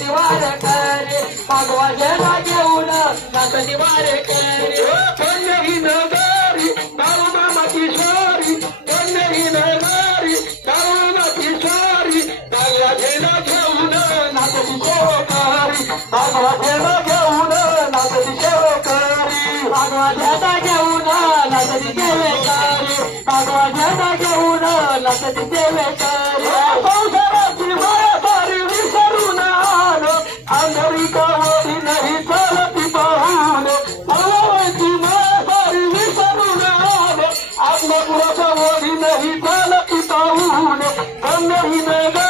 दिवार करे. मागवाजेला घेऊन नाथ दिवार करे. कन्यहीन नारी दारुणा माती स्वारी. कन्यहीन दारुणा माती स्वारी. मागवाजेला घेऊन नाथ दिशोकारी मागवाजेला घेऊन नाथ दिशोकारी मागवाजेला घेऊन नाथ दिशोकारी मागवाजेला घेऊन नाथ दिशोकारी ಮಗ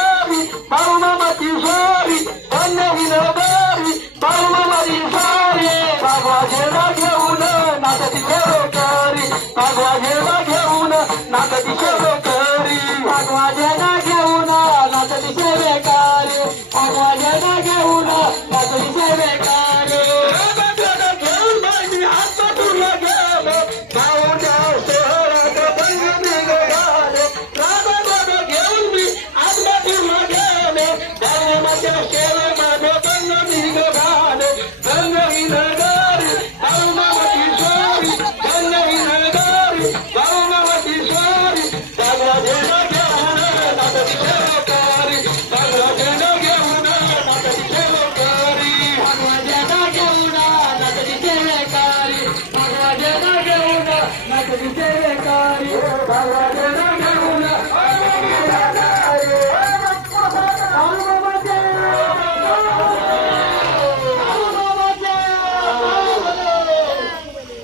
నాకు విజయకారి